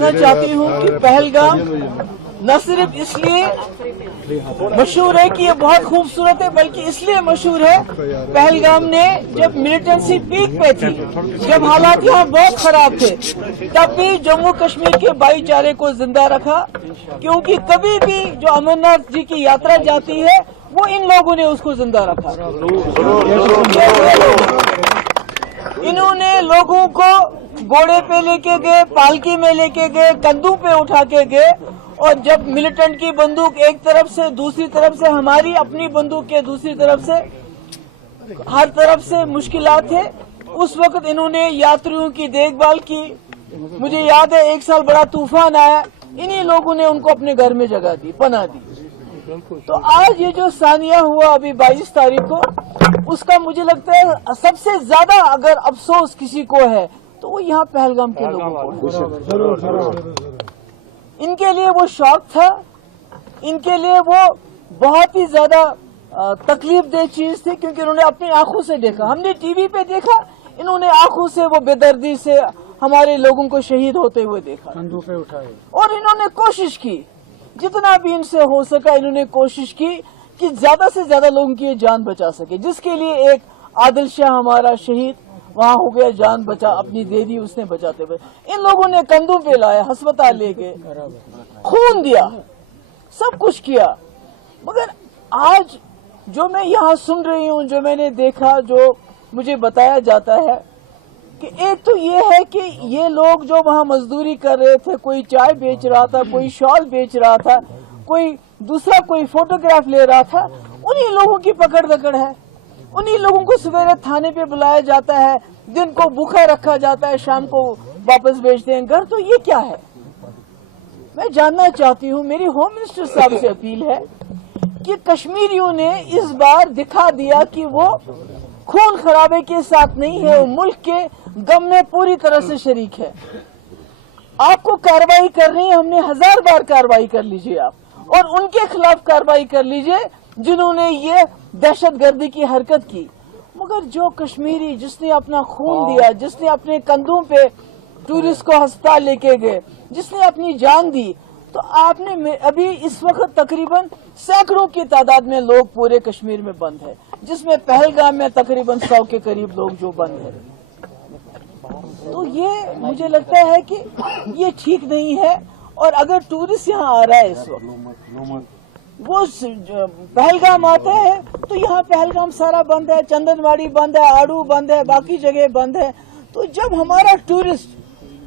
बताना चाहती हूँ कि पहलगाम न सिर्फ इसलिए मशहूर है कि ये बहुत खूबसूरत है, बल्कि इसलिए मशहूर है पहलगाम ने जब मिलिटेंसी पीक पे थी, जब हालात यहाँ बहुत खराब थे, तब भी जम्मू कश्मीर के भाईचारे को जिंदा रखा। क्योंकि कभी भी जो अमरनाथ जी की यात्रा जाती है वो इन लोगों ने उसको जिंदा रखा। इन्होंने लोगों को घोड़े पे लेके गए, पालकी में लेके गए, कंधों पे उठा के गए, और जब मिलिटेंट की बंदूक एक तरफ से, दूसरी तरफ से हमारी अपनी बंदूक के दूसरी तरफ से, हर तरफ से मुश्किलात थे, उस वक्त इन्होंने यात्रियों की देखभाल की। मुझे याद है एक साल बड़ा तूफान आया, इन्हीं लोगों ने उनको अपने घर में जगह दी, पनाह दी। तो आज ये जो सानिया हुआ अभी 22 तारीख को, उसका मुझे लगता है सबसे ज्यादा अगर अफसोस किसी को है तो वो यहाँ पहलगाम के लोगों को। इनके लिए वो शौक था, इनके लिए वो बहुत ही ज्यादा तकलीफ दे चीज थी, क्योंकि उन्होंने अपनी आंखों से देखा, हमने टीवी पे देखा, इन्होंने आंखों से वो बेदर्दी से हमारे लोगों को शहीद होते हुए देखा, कंधों पे उठाए, और इन्होंने कोशिश की, जितना भी इनसे हो सका इन्होंने कोशिश की कि ज्यादा से ज्यादा लोगों की जान बचा सके। जिसके लिए एक आदिल शाह हमारा शहीद वहां हो गया, जान बचा, अपनी दे दी उसने बचाते हुए। इन लोगों ने कंधों पे लाया, अस्पताल ले गए, खून दिया, सब कुछ किया। मगर आज जो मैं यहाँ सुन रही हूँ, जो मैंने देखा, जो मुझे बताया जाता है कि एक तो ये है कि ये लोग जो वहाँ मजदूरी कर रहे थे, कोई चाय बेच रहा था, कोई शॉल बेच रहा था, कोई दूसरा कोई फोटोग्राफ ले रहा था, उन्हीं लोगों की पकड़ दकड़ है। उन्हीं लोगों को सवेरे थाने पे बुलाया जाता है, दिन को भूखा रखा जाता है, शाम को वापस भेजते हैं घर। तो ये क्या है? मैं जानना चाहती हूँ, मेरी होम मिनिस्टर साहब से अपील है कि कश्मीरियों ने इस बार दिखा दिया कि वो खून खराबे के साथ नहीं है, वो मुल्क के गम में पूरी तरह से शरीक है। आपको कार्रवाई करनी है, हमने 1000 बार कार्रवाई कर लीजिए आप, और उनके खिलाफ कार्रवाई कर लीजिए जिन्होंने ये दहशतगर्दी की हरकत की। मगर जो कश्मीरी जिसने अपना खून दिया, जिसने अपने कंधों पे टूरिस्ट को अस्पताल लेके गए, जिसने अपनी जान दी, तो आपने अभी इस वक्त तकरीबन सैकड़ों की तादाद में लोग पूरे कश्मीर में बंद है, जिसमें पहलगाम में तकरीबन 100 के करीब लोग जो बंद है। तो ये मुझे लगता है कि ये ठीक नहीं है। और अगर टूरिस्ट यहाँ आ रहा है इस वक्त, वो पहलगाम आता है, तो यहाँ पहलगाम सारा बंद है, चंदनवाड़ी बंद है, आड़ू बंद है, बाकी जगह बंद है। तो जब हमारा टूरिस्ट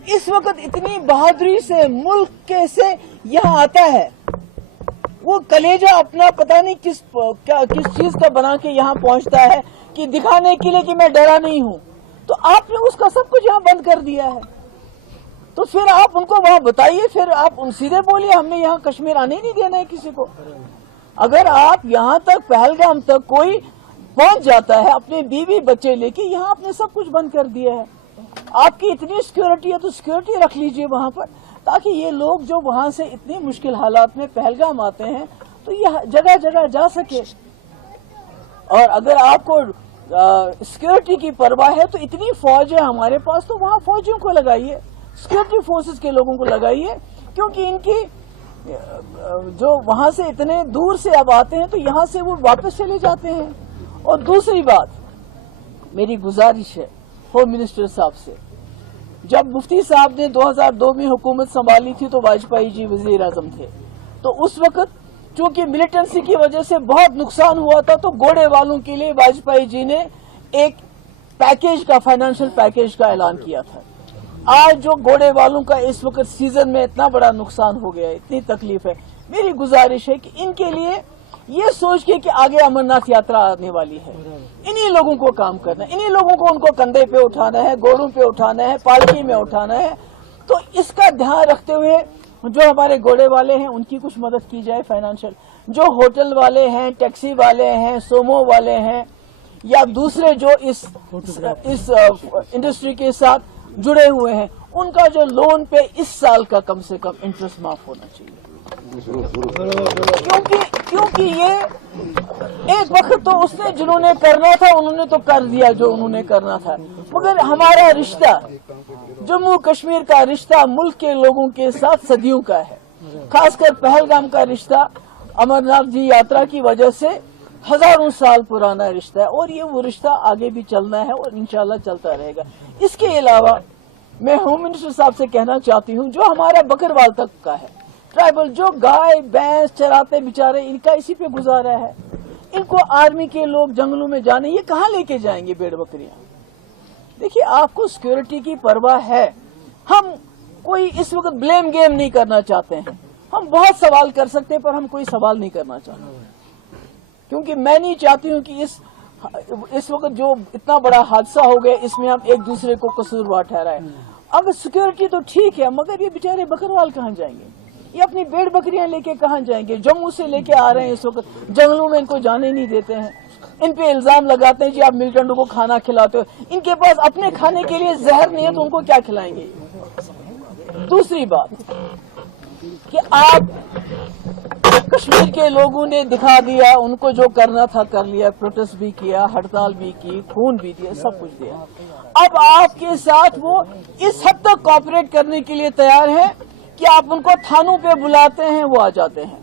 इस वक्त इतनी बहादुरी से मुल्क के से यहाँ आता है, वो कलेजा अपना पता नहीं किस चीज का बना के यहाँ पहुँचता है कि दिखाने के लिए कि मैं डरा नहीं हूँ, तो आपने उसका सब कुछ यहाँ बंद कर दिया है। तो फिर आप उनको वहां बताइए, फिर आप उन सीधे बोलिए हमने यहाँ कश्मीर आने नहीं देना है किसी को। अगर आप यहाँ तक पहलगाम तक कोई पहुंच जाता है अपने बीवी बच्चे लेके, यहाँ आपने सब कुछ बंद कर दिया है। आपकी इतनी सिक्योरिटी है तो सिक्योरिटी रख लीजिए वहां पर, ताकि ये लोग जो वहां से इतनी मुश्किल हालात में पहलगाम आते हैं तो ये जगह जगह जा सके। और अगर आपको सिक्योरिटी की परवाह है तो इतनी फौज है हमारे पास, तो वहां फौजियों को लगाइए, सिक्योरिटी फोर्सेस के लोगों को लगाइए, क्योंकि इनकी जो वहां से इतने दूर से अब आते हैं तो यहां से वो वापस चले जाते हैं। और दूसरी बात, मेरी गुजारिश है होम मिनिस्टर साहब से, जब मुफ्ती साहब ने 2002 में हुकूमत संभाली थी तो वाजपेयी जी वजीर आजम थे, तो उस वक्त चूंकि मिलिटेंसी की वजह से बहुत नुकसान हुआ था, तो घोड़े वालों के लिए वाजपेयी जी ने एक पैकेज का, फाइनेंशियल पैकेज का ऐलान किया था। आज जो घोड़े वालों का इस वक्त सीजन में इतना बड़ा नुकसान हो गया है, इतनी तकलीफ है, मेरी गुजारिश है कि इनके लिए ये सोच के कि आगे अमरनाथ यात्रा आने वाली है, इन्हीं लोगों को काम करना है, इन्हीं लोगों को उनको कंधे पे उठाना है, घोड़ों पे उठाना है, पालकी में उठाना है। तो इसका ध्यान रखते हुए जो हमारे घोड़े वाले हैं उनकी कुछ मदद की जाए फाइनेंशियल, जो होटल वाले हैं, टैक्सी वाले हैं, सोमो वाले हैं, या दूसरे जो इस इंडस्ट्री के साथ जुड़े हुए हैं, उनका जो लोन पे इस साल का कम से कम इंटरेस्ट माफ होना चाहिए। क्योंकि ये एक वक्त तो उसने जिन्होंने करना था उन्होंने तो कर दिया जो उन्होंने करना था, मगर हमारा रिश्ता जम्मू कश्मीर का रिश्ता मुल्क के लोगों के साथ सदियों का है। खासकर पहलगाम का रिश्ता अमरनाथ जी यात्रा की वजह से हजारों साल पुराना रिश्ता है और ये वो रिश्ता आगे भी चलना है और इंशाल्लाह चलता रहेगा। इसके अलावा मैं होम मिनिस्टर साहब से कहना चाहती हूँ, जो हमारा बकरवाल तक का है ट्राइबल, जो गाय भैंस चराते बेचारे, इनका इसी पे गुजारा है। इनको आर्मी के लोग जंगलों में जाने, ये कहाँ लेके जाएंगे भेड़ बकरियां? देखिए, आपको सिक्योरिटी की परवाह है। हम कोई इस वक्त ब्लेम गेम नहीं करना चाहते हैं। हम बहुत सवाल कर सकते हैं पर हम कोई सवाल नहीं करना चाहते, क्योंकि मैं नहीं चाहती हूं कि इस वक्त जो इतना बड़ा हादसा हो गया इसमें हम एक दूसरे को कसूरवार ठहराए। अब सिक्योरिटी तो ठीक है, मगर ये बेचारे बकरवाल कहाँ जाएंगे? ये अपनी भेड़ बकरियां लेके कहाँ जाएंगे? जम्मू से लेके आ रहे हैं, इस वक्त जंगलों में इनको जाने नहीं देते हैं। इन पे इल्जाम लगाते हैं जी आप मिलिटेंटों को खाना खिलाते हो। इनके पास अपने खाने के लिए जहर नहीं है तो उनको क्या खिलाएंगे? दूसरी बात कि आप कश्मीर के लोगों ने दिखा दिया, उनको जो करना था कर लिया, प्रोटेस्ट भी किया, हड़ताल भी की, खून भी दिया, सब कुछ दिया। अब आपके साथ वो इस हद तक कोऑपरेट करने के लिए तैयार है कि आप उनको थानों पे बुलाते हैं, वो आ जाते हैं।